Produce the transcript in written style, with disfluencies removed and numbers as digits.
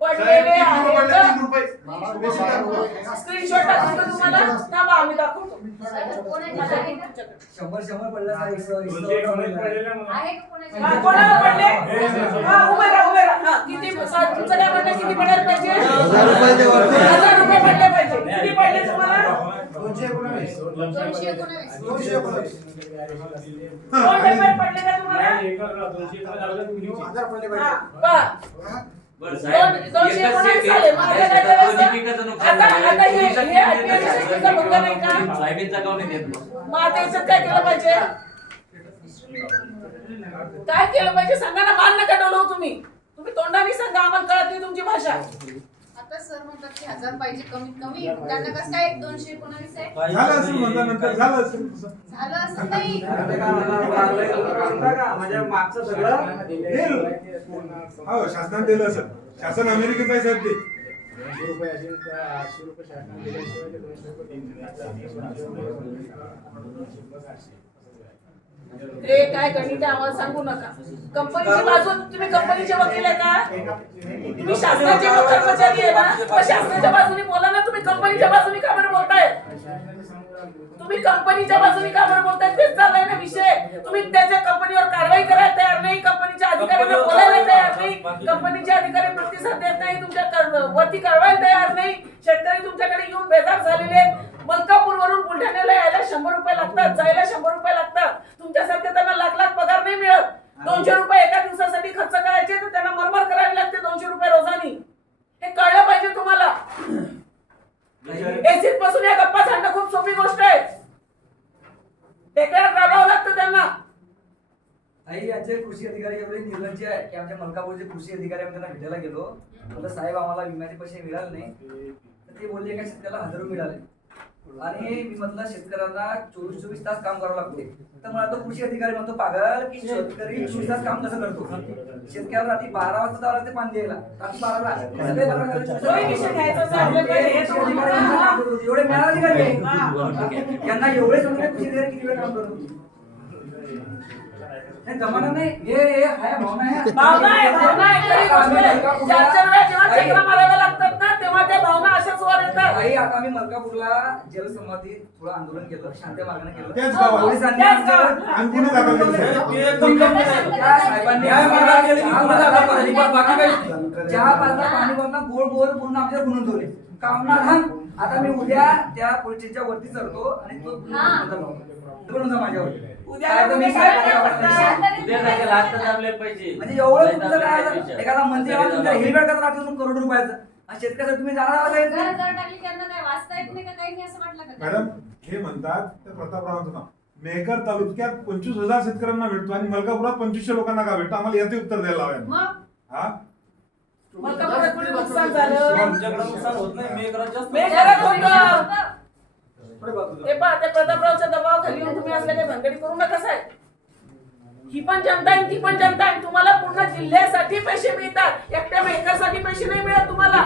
पडलेले आहेत स्क्रीनशॉट टाकतो तुम्हाला थांबा आम्ही दाखवतो 100 पडला कोणाला पडले उभे राहा हा किती तुमचं काय म्हणणं किती पडायला पाहिजे 1000 रुपये पडले पाहिजे किती पडले तुम्हाला 219 कोण पेपर पडले का तुम्हाला 1000 पडले पाहिजे काय केलं पाहिजे काय केलं पाहिजे सांगा ना मान नका डोलवू तुम्ही तोंडाने सांगा आम्हाला कळत नाही तुमची भाषा आता सर म्हणतात की 1000 पाहिजे कमीत कमी त्यांना कसं काय 219 आहे झालं असेल म्हणता नंतर झालं असेल झालं असं नाही म्हणजे मागचं सगळं हो शासनाने दिलं असेल शासन अमेरिकेत आहे साहेब ते 200 रुपये असेल तर 800 रुपये शासनाने दिल्याशिवाय ते 200 रुपये ते काय करणे ते आम्हाला सांगू नका कंपनीची बाजू तुम्ही कंपनीचे वकील आहे का तुम्ही शासनाचे कर्मचारी आहे ना मग शासनाच्या बाजूने बोला ना तुम्ही कंपनीच्या बाजूने का बरं बोलताय तुम्ही कंपनीच्या बाजूने का बरं बोलताय तेच चाललंय ना विषय तुम्ही त्याच्या कंपनीवर कारवाई करायला तयार नाही कंपनीच्या अधिकाऱ्यांना बोलायला तयार नाही कंपनीचे अधिकारी प्रतिसाद देत नाही तुमच्या वरती कारवाई तयार नाही शेतकरी तुमच्याकडे येऊन बेजार झालेले मलकापूर वरून बुलढाण्याला यायला 100 रुपये लागतात जायला 100 रुपये लागतात तुमच्यासारखे त्यांना लाख पगार नाही मिळत 200 रुपये एका दिवसासाठी खर्च करायचे तर त्यांना मरमर करावी लागते 200 रुपये रोजानी हे कळलं पाहिजे तुम्हाला एसीत बसून या गप्पा सांगणं खूप सोपी गोष्ट आहे टेकड्यात राबावं लागतं त्यांना आमचे कृषी अधिकारी एवढे निर्लज्ज आहे की आमच्या मलकापूरचे कृषी अधिकारी आम्ही त्यांना भेटायला गेलो म्हटलं साहेब आम्हाला विम्याचे पैसे मिळाले नाही तर ते बोलले का शेतकऱ्याला 1000 मिळाले आणि मी म्हटलं शेतकऱ्यांना 24 तास काम करावं लागते तर मला तो कृषी अधिकारी म्हणतो पागल की शेतकरी 24 तास काम कसं करतो शेतकऱ्याला रात्री 12 वाजता जावं लागते पाणी द्यायला रात्री 12 एवढे मिळाले यांना एवढे समजले कृषी अधिकारी किती वेळ काम करतो जमाना नाही हे हाय भावना जेव्हा माराव्या लागतात ना तेव्हा त्या भावना अशाच वर येतात आई आता आम्ही मलकापूरला जलसमाधी थोडं आंदोलन केलं शांत मार्गाने केलं त्याच गावात. पोलिसांनी आणि कुणी दाखल केलं साहेब? त्या साहेबांनी चहा पाजला पाणी भरला गोड गोड पूर्ण आमच्या गुन्हे ठेवले कामना आता मी उद्या त्या पोलिसच्या वरती चढतो आणि तो माझ्यावर म्हणजे एवढं तुमचं काय एखादा मंत्री तुमच्या हेल्मेट करत राहते करोड रुपयाचं आणि शेतकऱ्यासाठी तुम्ही जाणार मॅडम हे म्हणतात तर प्रतापरावांचं नाव मेहकर तालुक्यात 25,000 शेतकऱ्यांना भेटतो आणि मलकापुरात 2500 लोकांना का भेटतो आम्हाला याचे उत्तर द्यायला हवं हा मलकापुरात कुठे नुकसान झालं आमच्याकडे नुकसान होत नाही मेघरात होतं. ते पहा त्या प्रतापरावच्या दबावाखाली येऊन तुम्ही असल्या काही भानगडी करू नका साहेब ही पण जनता आहे ती पण जनता आहे तुम्हाला पूर्ण जिल्ह्यासाठी पैसे मिळतात एकट्या मेहकरसाठी पैसे नाही मिळत तुम्हाला